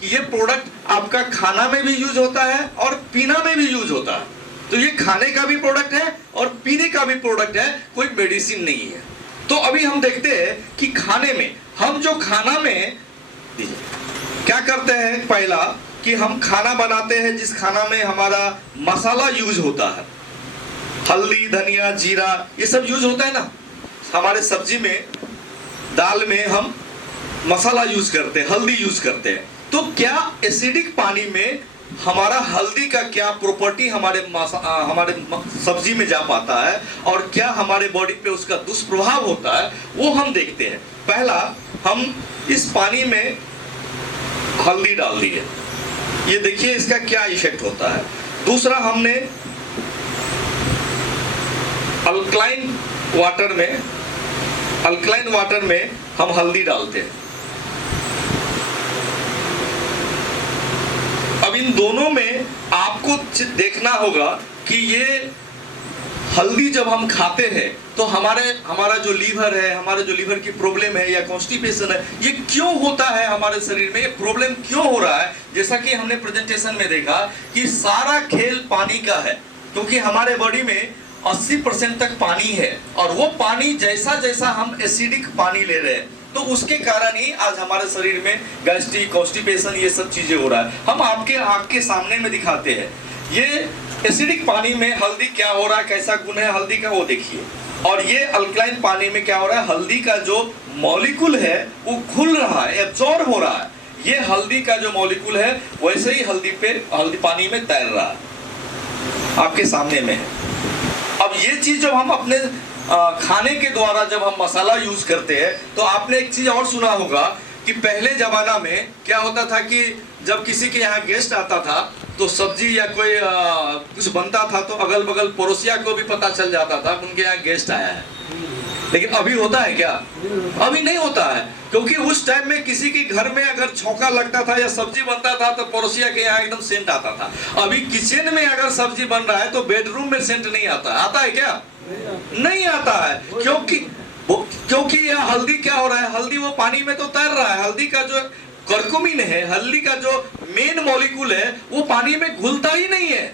कि ये प्रोडक्ट आपका खाना में भी यूज होता है और पीना में भी यूज होता है। तो ये खाने का भी प्रोडक्ट है और पीने का भी प्रोडक्ट है, कोई मेडिसिन नहीं है। तो अभी हम देखते हैं कि खाने में हम जो खाना में क्या करते हैं, पहला कि हम खाना बनाते हैं जिस खाना में हमारा मसाला यूज होता है, हल्दी, धनिया, जीरा, ये सब यूज होता है ना। हमारे सब्जी में, दाल में हम मसाला यूज करते हैं, हल्दी यूज करते हैं। तो क्या एसिडिक पानी में हमारा हल्दी का क्या प्रॉपर्टी हमारे सब्जी में जा पाता है और क्या हमारे बॉडी पे उसका दुष्प्रभाव होता है, वो हम देखते हैं। पहला, हम इस पानी में हल्दी डाल दी है, ये देखिए इसका क्या इफेक्ट होता है। दूसरा, हमने अल्कलाइन वाटर में हम हल्दी डालते हैं। अब इन दोनों में आपको देखना होगा कि ये हल्दी जब हम खाते हैं तो हमारा जो लीवर है, हमारे जो लीवर की प्रॉब्लम है या कॉन्स्टिपेशन है, ये क्यों होता है हमारे शरीर में, ये प्रॉब्लम क्यों हो रहा है। जैसा कि हमने प्रेजेंटेशन में देखा कि सारा खेल पानी का है, क्योंकि हमारे बॉडी में 80% तक पानी है और वो पानी जैसा जैसा हम एसिडिक पानी ले रहे हैं तो उसके कारण ही आज हमारे शरीर में गैस्ट्रिक, कॉन्स्टिपेशन, ये सब चीजें हो रहा है। हम आपके आंख के सामने में दिखाते हैं ये एसिडिक पानी में हल्दी क्या हो रहा है, कैसा गुण है हल्दी का, वो देखिए। और ये अल्कलाइन पानी में क्या हो रहा है, हल्दी का जो मॉलिक्यूल है वो खुल रहा है, एब्जॉर्ब हो रहा है। ये हल्दी का जो मॉलिक्यूल है वैसे ही हल्दी पानी में तैर रहा है, आपके सामने में है। अब ये चीज जब हम अपने खाने के द्वारा जब हम मसाला यूज करते हैं तो आपने एक चीज और सुना होगा कि पहले जमाना में क्या होता था कि जब किसी के यहाँ गेस्ट आता था तो सब्जी या कोई कुछ बनता था तो अगल बगल पड़ोसिया को भी पता चल जाता था उनके यहाँ गेस्ट आया है। लेकिन अभी होता है क्या? अभी नहीं होता है, क्योंकि उस टाइम में किसी के घर में अगर छौंका लगता था या सब्जी बनता था तो पड़ोसिया के यहाँ एकदम सेंट आता था। अभी किचन में अगर सब्जी बन रहा है तो बेडरूम में सेंट नहीं आता। आता है क्या? नहीं आता है, क्योंकि यह हल्दी क्या हो रहा है, हल्दी वो पानी में तो तैर रहा है। हल्दी का जो कर्कुमिन है, हल्दी का जो मेन मॉलिक्यूल है वो पानी में घुलता ही नहीं है,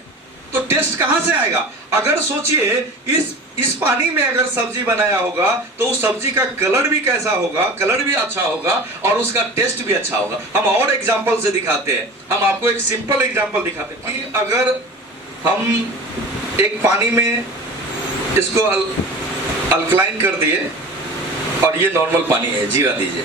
तो टेस्ट कहां से आएगा? अगर सोचिए इस पानी में अगर सब्जी बनाया होगा तो उस सब्जी का कलर भी कैसा होगा, कलर भी अच्छा होगा और उसका टेस्ट भी अच्छा होगा। हम और एग्जांपल से दिखाते हैं, हम आपको एक सिंपल एग्जांपल दिखाते हैं कि अगर हम एक पानी में इसको अल्कलाइन कर दिए और ये नॉर्मल पानी है, जीरा दीजिए।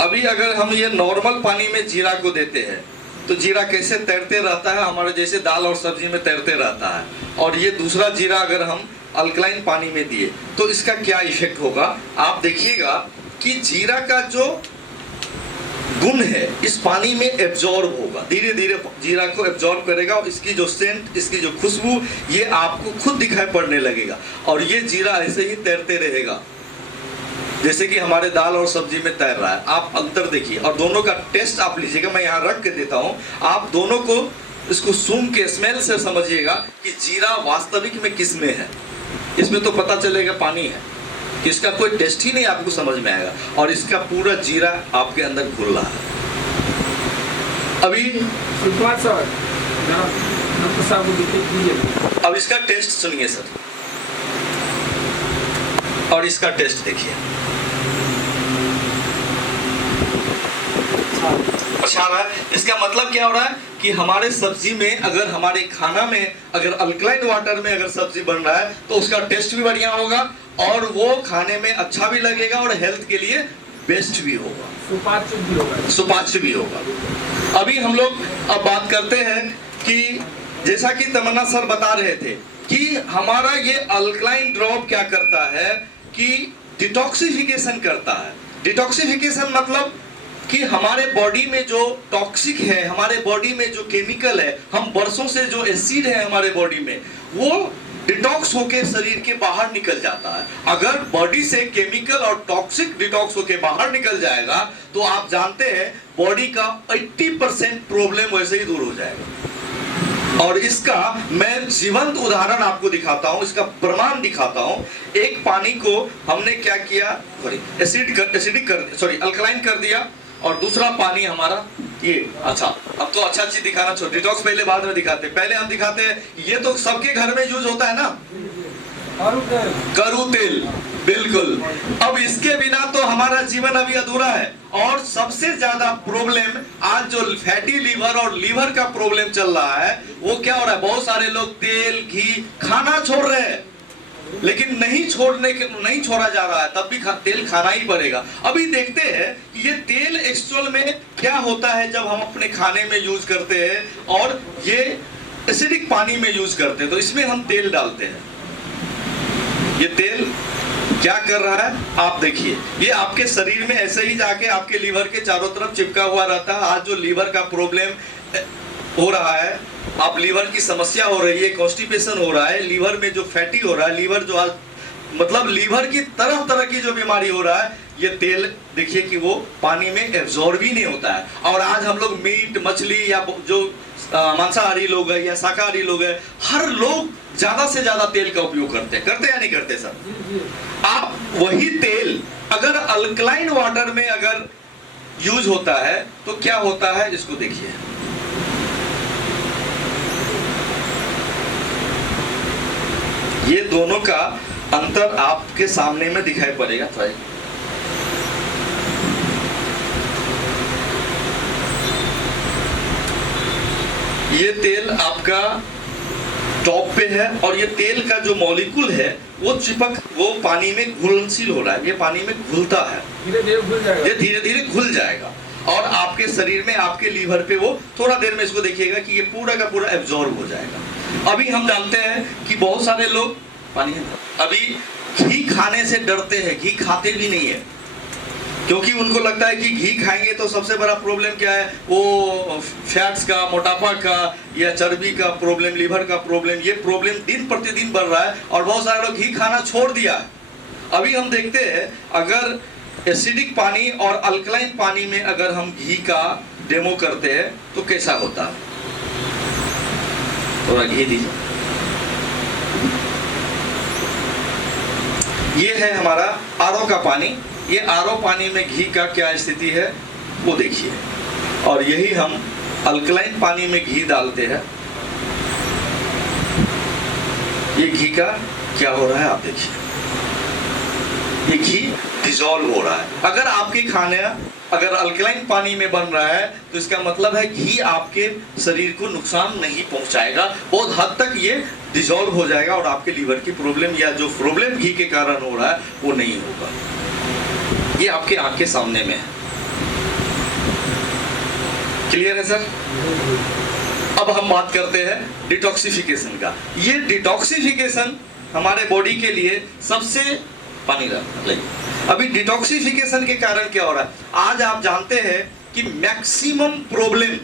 अभी अगर हम ये नॉर्मल पानी में जीरा को देते हैं तो जीरा कैसे तैरते रहता है, हमारे जैसे दाल और सब्जी में तैरते रहता है। और ये दूसरा जीरा अगर हम अल्कलाइन पानी में दिए तो इसका क्या इफेक्ट होगा आप देखिएगा कि जीरा का जो गुण है इस पानी में एब्जॉर्ब होगा, धीरे धीरे जीरा को एब्जॉर्ब करेगा और इसकी जो सेंट, इसकी जो खुशबू, ये आपको खुद दिखाई पड़ने लगेगा और ये जीरा ऐसे ही तैरते रहेगा जैसे कि हमारे दाल और सब्जी में तैर रहा है। आप अंतर देखिए और दोनों का टेस्ट आप लीजिएगा, मैं यहाँ रख के देता हूँ, आप दोनों को इसको सूंघ के स्मेल से समझिएगा कि जीरा वास्तविक में किस में है। इसमें तो पता चलेगा पानी है, इसका कोई टेस्ट ही नहीं आपको समझ में आएगा और इसका पूरा जीरा आपके अंदर घुल रहा है। अब इसका टेस्ट सुनिए सर और इसका टेस्ट देखिए, अच्छा रहा है। इसका मतलब क्या हो रहा है कि हमारे सब्जी में, अगर हमारे खाना में अगर अल्कलाइन वाटर में अगर सब्जी बन रहा है तो उसका टेस्ट भी बढ़िया होगा और वो खाने में अच्छा भी लगेगा और हेल्थ के लिए बेस्ट भी होगा, सुपाच्य भी होगा। अभी हम लोग अब बात करते हैं कि जैसा कि तमन्ना सर बता रहे थे कि हमारा ये अल्कलाइन ड्रॉप क्या करता है कि डिटॉक्सिफिकेशन करता है। डिटॉक्सिफिकेशन मतलब कि हमारे बॉडी में जो टॉक्सिक है, हमारे बॉडी में जो केमिकल है, हम बरसों से जो एसिड है हमारे बॉडी में, वो डिटॉक्स होके शरीर के बाहर निकल जाता है। अगर बॉडी से केमिकल और टॉक्सिक डिटॉक्स होके बाहर निकल जाएगा तो आप जानते हैं बॉडी का 80% प्रॉब्लम वैसे ही दूर हो जाएगा। और इसका मैं जीवंत उदाहरण आपको दिखाता हूं, इसका प्रमाण दिखाता हूं। एक पानी को हमने क्या किया, अल्कलाइन कर दिया, और दूसरा पानी हमारा ये। अच्छा, अब तो अच्छा चीज दिखाना छोड़, डिटॉक्स पहले बाद में दिखाते, पहले हम दिखाते हैं। ये तो सबके घर में यूज होता है ना, करू तेल, बिल्कुल। अब इसके बिना तो हमारा जीवन अभी अधूरा है। और सबसे ज्यादा प्रॉब्लम आज जो फैटी लीवर और लीवर का प्रॉब्लम चल रहा है, वो क्या हो रहा है, बहुत सारे लोग तेल घी खाना छोड़ रहे हैं, लेकिन नहीं छोड़ा जा रहा है, तब भी तेल खाना ही पड़ेगा। अभी देखते हैं कि ये तेल एक्चुअल में क्या होता है जब हम अपने खाने में यूज करते हैं, और ये एसिडिक पानी में यूज करते हैं, तो इसमें हम तेल डालते हैं। ये तेल क्या कर रहा है आप देखिए, ये आपके शरीर में ऐसे ही जाके आपके लीवर के चारों तरफ चिपका हुआ रहता है। आज जो लीवर का प्रॉब्लम हो रहा है, आप लीवर की समस्या हो रही है, कॉन्स्टिपेशन हो रहा है, लीवर में जो फैटी हो रहा है, लीवर जो आज मतलब लीवर की तरह तरह की जो बीमारी हो रहा है, ये तेल देखिए कि वो पानी में एब्जॉर्ब ही नहीं होता है। और आज हम लोग मीट मछली या जो मांसाहारी लोग हैं या शाकाहारी लोग हैं, हर लोग ज्यादा से ज्यादा तेल का उपयोग करते या नहीं करते सर? आप वही तेल अगर अल्कलाइन वाटर में अगर यूज होता है तो क्या होता है, इसको देखिए। ये दोनों का अंतर आपके सामने में दिखाई पड़ेगा। थोड़ा ये तेल आपका टॉप पे है, और ये तेल का जो मॉलिक्यूल है वो पानी में घुलनशील हो रहा है, ये पानी में घुलता है, ये धीरे धीरे घुल जाएगा, और आपके शरीर में आपके लीवर पे वो थोड़ा देर में, इसको देखिएगा कि ये पूरा का पूरा एब्जॉर्ब हो जाएगा। अभी हम जानते हैं कि बहुत सारे लोग अभी घी खाने से डरते हैं, घी खाते भी नहीं है, क्योंकि उनको लगता है कि घी खाएंगे तो सबसे बड़ा प्रॉब्लम क्या है, वो फैट्स का, मोटापा का या चर्बी का प्रॉब्लम, लीवर का प्रॉब्लम, ये प्रॉब्लम दिन प्रतिदिन बढ़ रहा है, और बहुत सारे लोग घी खाना छोड़ दिया है। अभी हम देखते हैं अगर एसिडिक पानी और अल्कलाइन पानी में अगर हम घी का डेमो करते हैं तो कैसा होता है। थोड़ा घी दीजिए। ये है हमारा आरओ का पानी, ये आरओ पानी में घी का क्या स्थिति है वो देखिए, और यही हम अल्कलाइन पानी में घी डालते हैं, ये घी का क्या हो रहा है आप देखिए, ये घी डिसॉल्व हो रहा है। अगर आपके खाने अगर अल्कलाइन पानी में बन रहा है तो इसका मतलब है घी आपके शरीर को नुकसान नहीं पहुंचाएगा, बहुत हद तक ये डिसॉल्व हो जाएगा, और आपके लीवर की प्रॉब्लम या जो प्रॉब्लम घी के कारण हो रहा है वो नहीं होगा। ये आपके आंख के सामने में है। क्लियर है सर? अब हम बात करते हैं डिटॉक्सिफिकेशन का। ये डिटॉक्सिफिकेशन हमारे बॉडी के लिए सबसे पानी रहा। अभी डिटॉक्सिफिकेशन के कारण क्या हो रहा है, आज आप जानते हैं कि मैक्सिमम प्रॉब्लम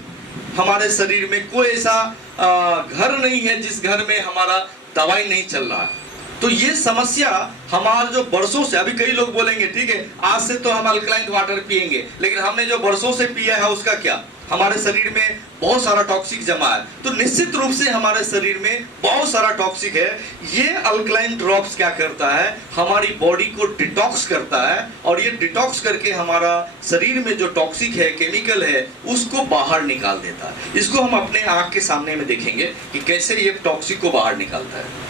हमारे शरीर में, कोई ऐसा घर नहीं है जिस घर में हमारा दवाई नहीं चल रहा है। तो ये समस्या हमारे जो बरसों से, अभी कई लोग बोलेंगे ठीक है आज से तो हम अल्कलाइन वाटर पिएंगे, लेकिन हमने जो बरसों से पिया है उसका क्या, हमारे शरीर में बहुत सारा टॉक्सिक जमा है। तो निश्चित रूप से हमारे शरीर में बहुत सारा टॉक्सिक है। ये अल्कलाइन ड्रॉप्स क्या करता है, हमारी बॉडी को डिटॉक्स करता है, और ये डिटॉक्स करके हमारा शरीर में जो टॉक्सिक है, केमिकल है, उसको बाहर निकाल देता है। इसको हम अपने आंख के सामने में देखेंगे कि कैसे ये टॉक्सिक को बाहर निकालता है।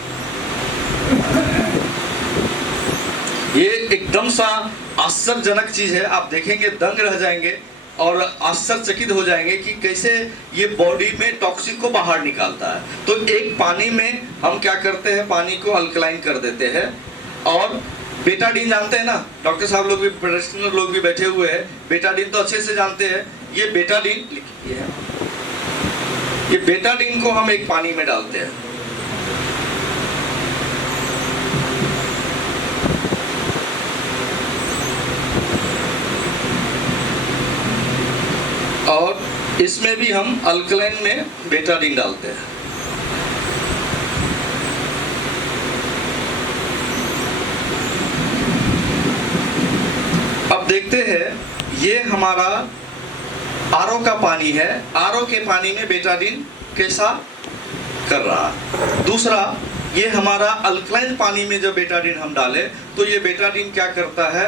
ये एकदम सा आश्चर्यजनक चीज है, आप देखेंगे दंग रह जाएंगे और आश्चर्यचकित हो जाएंगे कि कैसे ये बॉडी में टॉक्सिक को बाहर निकालता है। तो एक पानी में हम क्या करते हैं, पानी को अल्कलाइन कर देते हैं, और बेटाडीन जानते हैं ना, डॉक्टर साहब लोग भी, प्रोफेशनल लोग भी बैठे हुए हैं, बेटाडीन तो अच्छे से जानते हैं। ये बेटाडीन लिखिए, ये बेटाडीन को हम एक पानी में डालते हैं, और इसमें भी हम अल्कलाइन में बेटाडीन डालते हैं। अब देखते हैं, ये हमारा आरओ का पानी है, आरओ के पानी में बेटाडीन कैसा कर रहा है। दूसरा, ये हमारा अल्कलाइन पानी में जब बेटाडीन हम डालें तो ये बेटाडीन क्या करता है,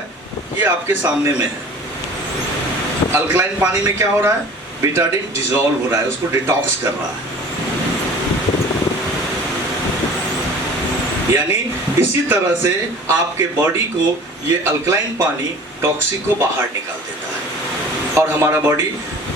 ये आपके सामने में है। अल्कलाइन पानी में क्या हो रहा है, बेटाडीन डिसॉल्व हो रहा है, उसको डिटॉक्स कर रहा है। यानी इसी तरह से आपके बॉडी को ये अल्कलाइन पानी टॉक्सिक को बाहर निकाल देता है और हमारा बॉडी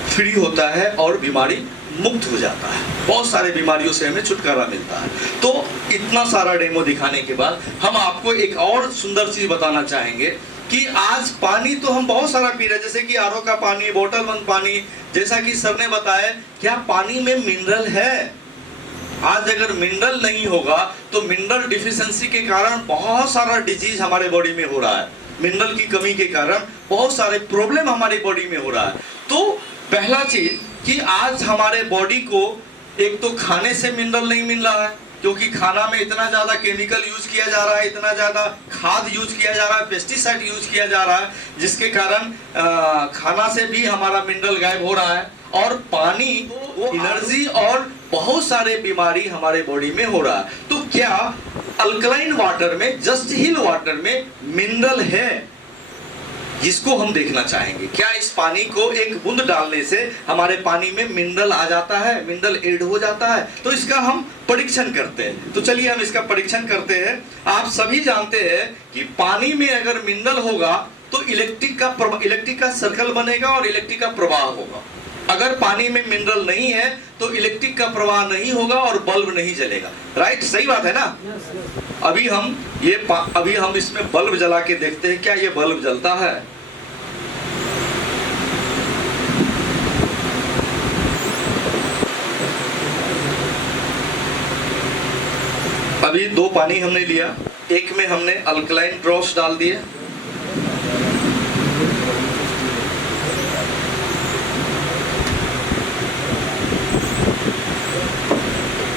फ्री होता है और बीमारी मुक्त हो जाता है। बहुत सारे बीमारियों से हमें छुटकारा मिलता है। तो इतना सारा डेमो दिखाने के बाद हम आपको एक और सुंदर चीज बताना चाहेंगे कि आज पानी तो हम बहुत सारा पी रहे हैं, जैसे कि आरओ का पानी, बोतल बंद पानी, जैसा कि सर ने बताया, क्या पानी में मिनरल है? आज अगर मिनरल नहीं होगा तो मिनरल डिफिशिएंसी के कारण बहुत सारा डिजीज हमारे बॉडी में हो रहा है। मिनरल की कमी के कारण बहुत सारे प्रॉब्लम हमारी बॉडी में हो रहा है। तो पहला चीज कि आज हमारे बॉडी को एक तो खाने से मिनरल नहीं मिल रहा है, क्योंकि खाना में इतना ज्यादा केमिकल यूज किया जा रहा है, इतना ज्यादा खाद यूज किया जा रहा है, पेस्टिसाइड यूज किया जा रहा है, जिसके कारण खाना से भी हमारा मिनरल गायब हो रहा है। और पानी वो एनर्जी और बहुत सारे बीमारी हमारे बॉडी में हो रहा है। तो क्या अल्कलाइन वाटर में, जस्ट हिल वाटर में मिनरल है, जिसको हम देखना चाहेंगे। क्या इस पानी को एक बूंद डालने से हमारे पानी में मिनरल आ जाता है, मिनरल ऐड हो जाता है? तो इसका हम परीक्षण करते हैं। तो चलिए हम इसका परीक्षण करते हैं। आप सभी जानते हैं कि पानी में अगर मिनरल होगा तो इलेक्ट्रिक का सर्कल बनेगा और इलेक्ट्रिक का प्रवाह होगा। अगर पानी में मिनरल नहीं है तो इलेक्ट्रिक का प्रवाह नहीं होगा और बल्ब नहीं जलेगा। राइट, सही बात है ना? अभी हम इसमें बल्ब जला के देखते हैं, क्या ये बल्ब जलता है? अभी दो पानी हमने लिया, एक में हमने अल्कलाइन ड्रॉप्स डाल दिए,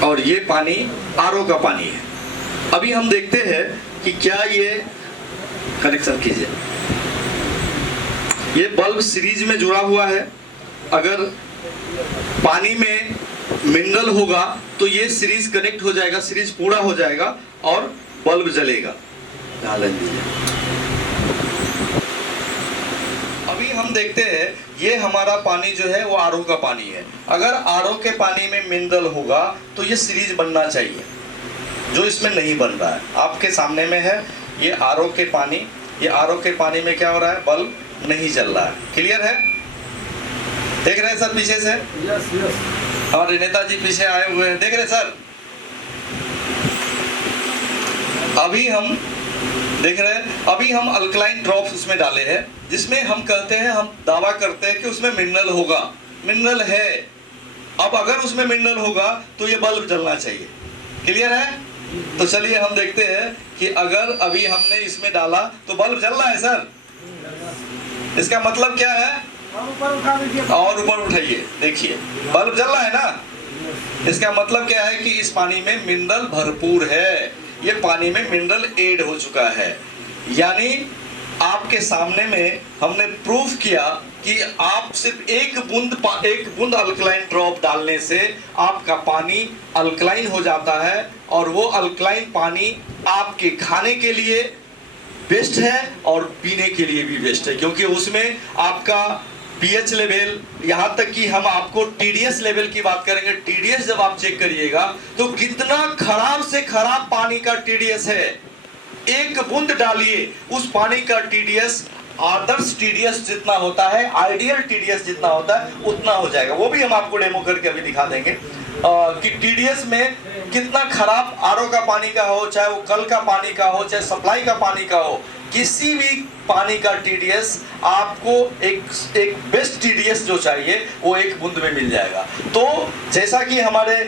और ये पानी आरओ का पानी है। अभी हम देखते हैं कि क्या ये कनेक्शन कीजिए, ये बल्ब सीरीज में जुड़ा हुआ है। अगर पानी में मिनरल होगा तो ये सीरीज कनेक्ट हो जाएगा, सीरीज पूरा हो जाएगा और बल्ब जलेगा। अभी हम देखते हैं ये हमारा पानी जो है वो आरओ का पानी है। अगर आरओ के पानी में मिनरल होगा तो ये सीरीज बनना चाहिए, जो इसमें नहीं बन रहा है। आपके सामने में है ये आरओ के पानी, ये आरओ के पानी में क्या हो रहा है, बल्ब नहीं जल रहा है। क्लियर है? देख रहे हैं सर पीछे से? Yes yes. और नेताजी पीछे आए हुए हैं, देख रहे सर? अभी हम देख रहे हैं, अभी हम अल्कलाइन ड्रॉप्स उसमें डाले हैं, जिसमें हम कहते हैं, हम दावा करते हैं कि उसमें मिनरल होगा। मिनरल है। अब अगर उसमें मिनरल होगा तो ये बल्ब जलना चाहिए। क्लियर है? तो चलिए हम देखते हैं कि अगर अभी हमने इसमें डाला तो बल्ब जल रहा है सर। इसका मतलब क्या है? और ऊपर उठाइए, देखिए बल्ब जल रहा है ना। इसका मतलब क्या है कि इस पानी में मिनरल भरपूर है, ये पानी में मिनरल ऐड हो चुका है। यानी आपके सामने में हमने प्रूफ किया कि आप सिर्फ एक बूंद अल्कलाइन ड्रॉप डालने से आपका पानी अल्कलाइन हो जाता है, और वो अल्कलाइन पानी आपके खाने के लिए बेस्ट है और पीने के लिए भी बेस्ट है, क्योंकि उसमें आपका पीएच लेवल, यहाँ तक कि हम आपको टीडीएस लेवल की बात करेंगे। टीडीएस जब आप चेक करिएगा तो कितना खराब से खराब पानी का टीडीएस है। एक बूंद डालिए, उस पानी का टीडीएस आदर्श टीडीएस जितना होता है, आइडियल टीडीएस जितना होता है उतना हो जाएगा। वो भी हम आपको डेमो करके अभी दिखा देंगे कि टीडीएस में कितना खराब आरओ का पानी का हो, चाहे वो कल का पानी का हो, चाहे सप्लाई का पानी का हो, किसी भी पानी का टीडीएस आपको एक बेस्ट टीडीएस जो चाहिए वो एक बूंद में मिल जाएगा। तो जैसा कि हमारे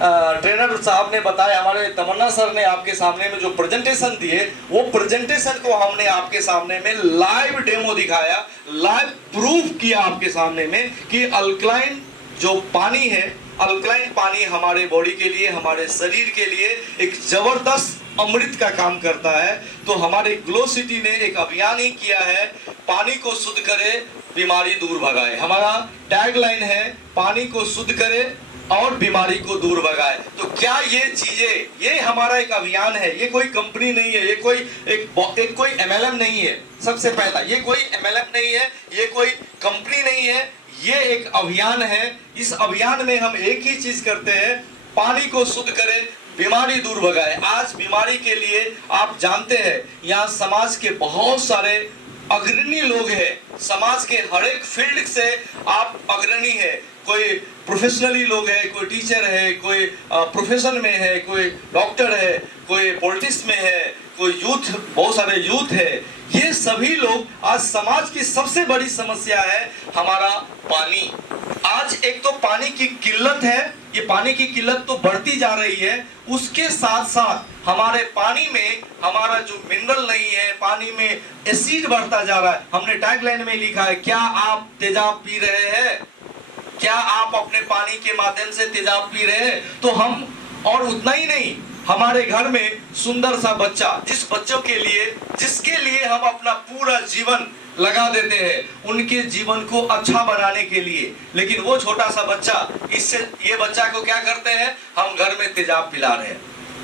ट्रेनर साहब ने बताया, हमारे तमन्ना सर ने आपके सामने में जो प्रेजेंटेशन दिए, वो प्रेजेंटेशन को हमने आपके सामने में लाइव डेमो दिखाया, लाइव प्रूफ किया आपके सामने में कि अल्कलाइन जो पानी है, अल्कलाइन पानी हमारे बॉडी के लिए, हमारे शरीर के लिए एक जबरदस्त अमृत का काम करता है। तो हमारे ग्लो सिटी ने एक अभियान ही किया है, पानी को शुद्ध करे, बीमारी दूर भगाए। हमारा टैग लाइन है, पानी को शुद्ध करे, और बीमारी को दूर भगाए। तो क्या ये चीजें, ये हमारा एक अभियान है, ये कोई कंपनी नहीं है, ये कोई एमएलएम नहीं है। सबसे पहला, ये कोई एमएलएम नहीं है, ये कोई कंपनी नहीं है, ये एक अभियान है। इस अभियान में हम एक ही चीज करते हैं, पानी को शुद्ध करें, बीमारी दूर भगाए। आज बीमारी के लिए आप जानते हैं यहाँ समाज के बहुत सारे अग्रणी लोग हैं, समाज के हर एक फील्ड से आप अग्रणी है। कोई प्रोफेशनली लोग है, कोई टीचर है, कोई प्रोफेशन में है, कोई डॉक्टर है, कोई पॉलिटिक्स में है, कोई यूथ, बहुत सारे यूथ है। ये सभी लोग, आज समाज की सबसे बड़ी समस्या है हमारा पानी। आज एक तो पानी की किल्लत है, ये पानी की किल्लत तो बढ़ती जा रही है, उसके साथ साथ हमारे पानी में हमारा जो मिनरल नहीं है, पानी में एसिड बढ़ता जा रहा है। हमने टैगलाइन में लिखा है, क्या आप तेजाब पी रहे हैं? क्या आप अपने पानी के माध्यम से तेजाब पी रहे हैं? तो हम, और उतना ही नहीं, हमारे घर में सुंदर सा बच्चा, जिसके लिए हम अपना पूरा जीवन लगा देते हैं, उनके जीवन को अच्छा बनाने के लिए, लेकिन वो छोटा सा बच्चा, इससे ये बच्चा को क्या करते हैं, हम घर में तेजाब पिला रहे हैं,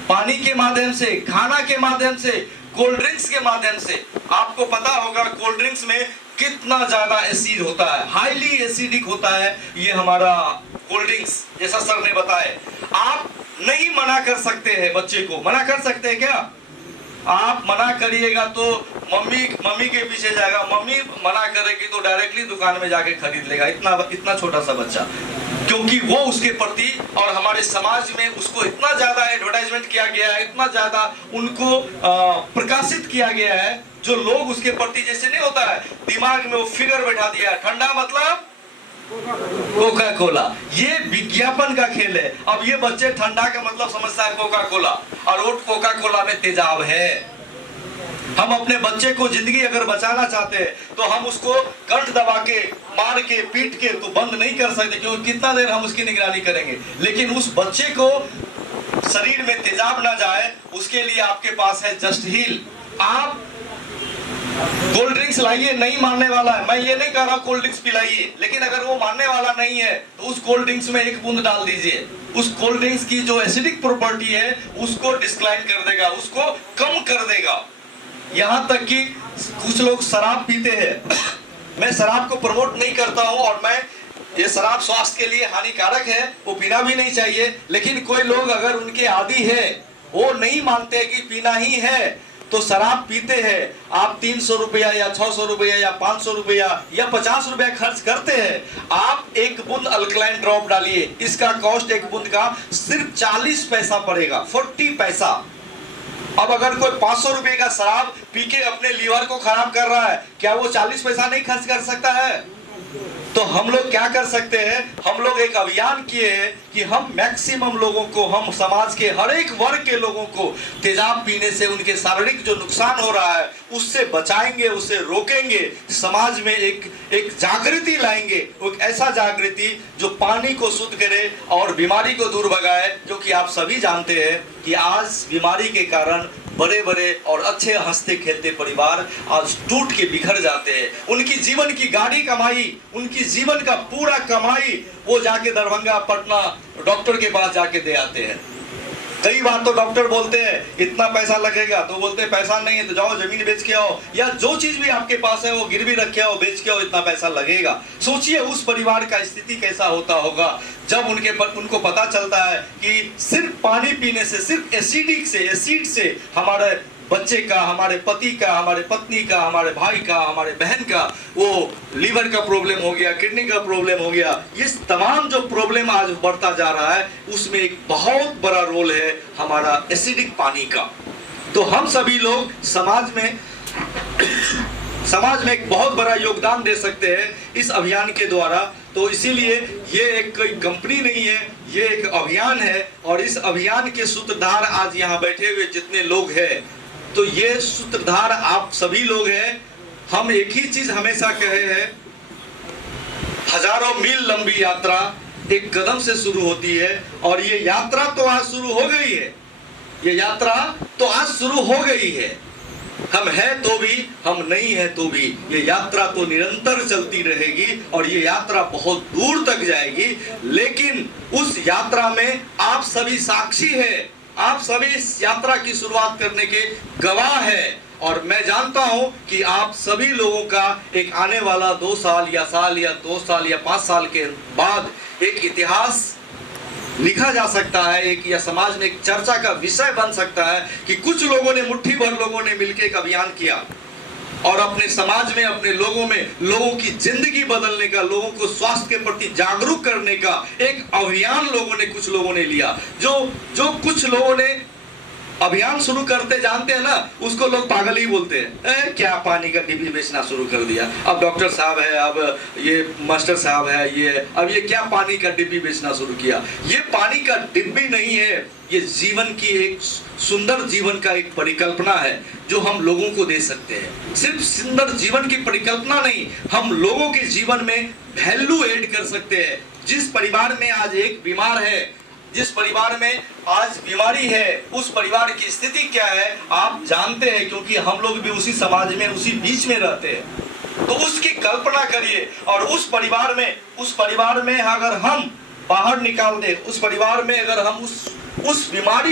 पानी के माध्यम से, खाना के माध्यम से, कोल्ड ड्रिंक्स के माध्यम से। आपको पता होगा कोल्ड ड्रिंक्स में कितना ज्यादा एसिड होता है, हाईली एसिडिक होता है ये हमारा कोल्ड ड्रिंक्स, जैसा सर ने बताया। आप नहीं मना कर सकते हैं, बच्चे को मना कर सकते हैं क्या? आप मना करिएगा तो मम्मी के पीछे जाएगा, मम्मी मना करेगी तो डायरेक्टली दुकान में जाके खरीद लेगा, इतना छोटा सा बच्चा। क्योंकि वो उसके प्रति, और हमारे समाज में उसको इतना ज्यादा एडवर्टाइजमेंट किया गया है, इतना ज्यादा उनको प्रकाशित किया गया है, जो लोग उसके प्रति, जैसे नहीं होता है दिमाग में वो फिगर बैठा दिया, ठंडा मतलब कोका कोला, ये विज्ञापन का खेल है। अब ये बच्चे ठंडा का मतलब समझता है कोका कोला, और वो कोका कोला में तेजाब है। हम अपने बच्चे को जिंदगी अगर बचाना चाहते हैं तो हम उसको कंठ दबा के, मार के, पीट के तो बंद नहीं कर सकते, क्योंकि कितना देर हम उसकी निगरानी करेंगे। लेकिन उस बच्चे को शरीर में तेजाब ना जाए, उसके लिए आपके पास है जस्ट हील। आप कोल्ड ड्रिंक्स लाइए, नहीं मानने वाला है, मैं ये नहीं कह रहा कोल्ड ड्रिंक्स पिलाइए, लेकिन अगर वो मानने वाला नहीं है तो उस कोल्ड ड्रिंक्स में एक बूंद डाल दीजिए, उस कोल्ड ड्रिंक्स की जो एसिडिक प्रॉपर्टी है उसको डिस्क्लाइन कर देगा, उसको कम कर देगा। यहाँ तक कि कुछ लोग शराब पीते हैं, मैं शराब को प्रमोट नहीं करता हूँ, और मैं, ये शराब स्वास्थ्य के लिए हानिकारक है, वो पीना भी नहीं चाहिए, लेकिन कोई लोग अगर उनके आदी है, वो नहीं मानते कि पीना ही है, तो शराब पीते हैं। आप 300 रुपया या 600 रुपया या 500 रुपया या 50 रुपया खर्च करते हैं, आप एक बूंद अल्कलाइन ड्रॉप डालिए, इसका कॉस्ट एक बूंद का सिर्फ 40 पैसा पड़ेगा, 40 पैसा। अब अगर कोई 500 रुपए का शराब पी के अपने लीवर को खराब कर रहा है, क्या वो 40 पैसा नहीं खर्च कर सकता है? तो हम लोग क्या कर सकते हैं, हम लोग एक अभियान किए हैं कि हम मैक्सिमम लोगों को, हम समाज के हर एक वर्ग के लोगों को तेजाब पीने से उनके शारीरिक जो नुकसान हो रहा है उससे बचाएंगे, उससे रोकेंगे, समाज में एक जागृति लाएंगे, एक ऐसा जागृति जो पानी को शुद्ध करे और बीमारी को दूर भगाए। क्योंकि आप सभी जानते हैं कि आज बीमारी के कारण बड़े बड़े और अच्छे हंसते खेलते परिवार आज टूट के बिखर जाते हैं। उनकी जीवन की गाड़ी कमाई, उनकी जीवन का पूरा कमाई वो जाके दरभंगा, पटना डॉक्टर के पास जाके दे आते हैं। कई बार तो डॉक्टर बोलते हैं इतना पैसा लगेगा, तो बोलते हैं पैसा नहीं है तो जाओ जमीन बेच के आओ, या जो चीज भी आपके पास है वो गिरवी रखे आओ, बेच के आओ, इतना पैसा लगेगा। सोचिए उस परिवार का स्थिति कैसा होता होगा जब उनको पता चलता है कि सिर्फ पानी पीने से, सिर्फ एसिड से हमारे बच्चे का, हमारे पति का, हमारे पत्नी का, हमारे भाई का, हमारे बहन का वो लीवर का प्रॉब्लम हो गया, किडनी का प्रॉब्लम हो गया। ये तमाम जो प्रॉब्लम आज बढ़ता जा रहा है उसमें एक बहुत बड़ा रोल है हमारा एसिडिक पानी का। तो हम सभी लोग समाज में एक बहुत बड़ा योगदान दे सकते हैं इस अभियान के द्वारा। तो इसीलिए ये एक कोई कंपनी नहीं है, ये एक अभियान है, और इस अभियान के सूत्रधार आज यहाँ बैठे हुए जितने लोग हैं, तो ये सूत्रधार आप सभी लोग हैं। हम एक ही चीज हमेशा कहे हैं, हजारों मील लंबी यात्रा एक कदम से शुरू होती है, और ये यात्रा तो आज शुरू हो गई है, ये यात्रा तो आज शुरू हो गई है। हम हैं तो भी, हम नहीं है तो भी, ये यात्रा तो निरंतर चलती रहेगी और ये यात्रा बहुत दूर तक जाएगी। लेकिन उस यात्रा में आप सभी साक्षी हैं, आप सभी इस यात्रा की शुरुआत करने के गवाह हैं। और मैं जानता हूं कि आप सभी लोगों का एक आने वाला 2 साल या 2 साल या 5 साल के बाद एक इतिहास लिखा जा सकता है, एक या समाज में एक चर्चा का विषय बन सकता है कि कुछ लोगों ने, मुट्ठी भर लोगों ने मिलकर एक अभियान किया और अपने समाज में, अपने लोगों में, लोगों की जिंदगी बदलने का, लोगों को स्वास्थ्य के प्रति जागरूक करने का एक अभियान कुछ लोगों ने लिया। जो कुछ लोगों ने अभियान शुरू करते, जानते हैं ना, उसको लोग पागल ही बोलते हैं। क्या पानी का डिब्बी बेचना शुरू कर दिया, अब डॉक्टर साहब है, अब ये मास्टर साहब है, अब ये क्या पानी का डिब्बी बेचना शुरू किया। ये पानी का डिब्बी नहीं है, ये जीवन की एक सुंदर जीवन का एक परिकल्पना है जो हम लोगों को दे सकते हैं। सिर्फ सुंदर जीवन की परिकल्पना नहीं, हम लोगों के जीवन में वैल्यू ऐड कर सकते हैं। जिस परिवार में आज एक बीमार है, जिस परिवार में आज बीमारी है, उस परिवार की स्थिति क्या है आप जानते हैं, क्योंकि हम लोग भी उसी समाज में, उसी बीच में रहते हैं। तो उसकी कल्पना करिए और उस परिवार में अगर हम बाहर निकाल दें, उस परिवार में अगर हम उस बीमारी